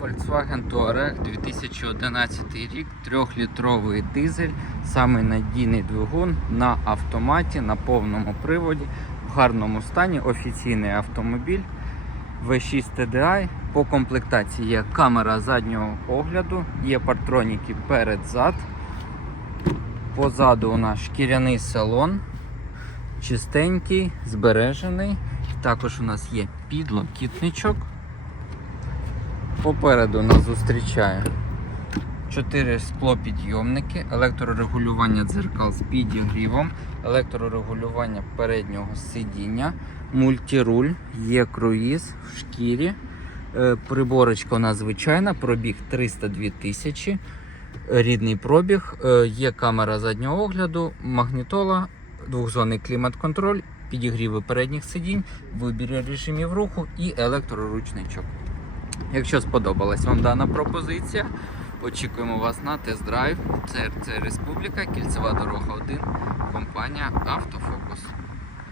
Volkswagen Touareg 2011 рік, 3-літровий дизель, самий надійний двигун на автоматі, на повному приводі, в гарному стані, офіційний автомобіль V6 TDI. По комплектації є камера заднього огляду, є партроніки перед-зад. Позаду у нас шкіряний салон, чистенький, збережений. Також у нас є підлокітничок. Попереду нас зустрічає 4 склопідйомники, електрорегулювання дзеркал з підігрівом, електрорегулювання переднього сидіння, мультируль, є круїз в шкірі. Е, Приборочка у нас звичайна, пробіг 302 тисячі. Рідний пробіг, Е, є камера заднього огляду, магнітола, двохзонний клімат-контроль, підігріви передніх сидінь, вибір режимів руху і електроручничок. Якщо сподобалась вам дана пропозиція, очікуємо вас на тест-драйв. ЦРЦ Республіка, кільцева дорога 1, компанія Автофокус.